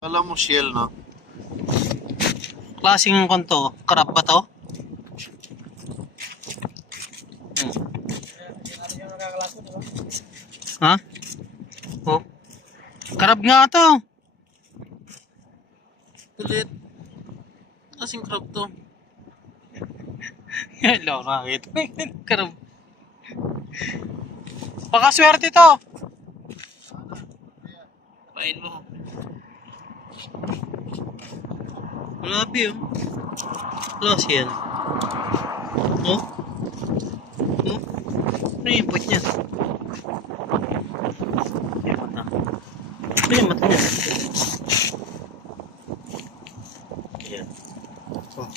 Alam mo, shell, no? Klaseng konto, crab ba to? Hmm. Ha? Oh. Crab nga to. Kulit. Kasing crab to. Hello, nakakita. crab. Baka swerte to. Pain mo. Grabe oh. Lost yan. Oh? Oh? Ano yung puwit niya? Ano yung mata niya? Yan. Oh.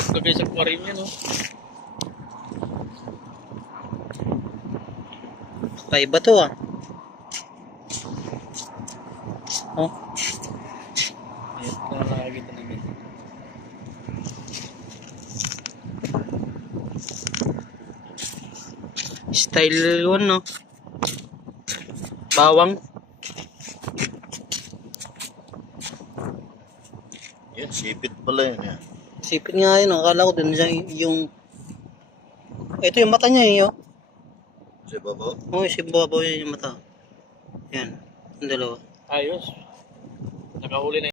Sa aquarium yan, no? Kaiba to ah. Oh. Style one no. Bawang. Yan, sipit pala yun, yan. Sipin nga yun. Akala ko dun siya yung... Ito yung mata niya eh. Oh. Sa babaw? Oo, si Babaw yun yung mata. Yan. Yung dalawa. Ayos. Nakahuli na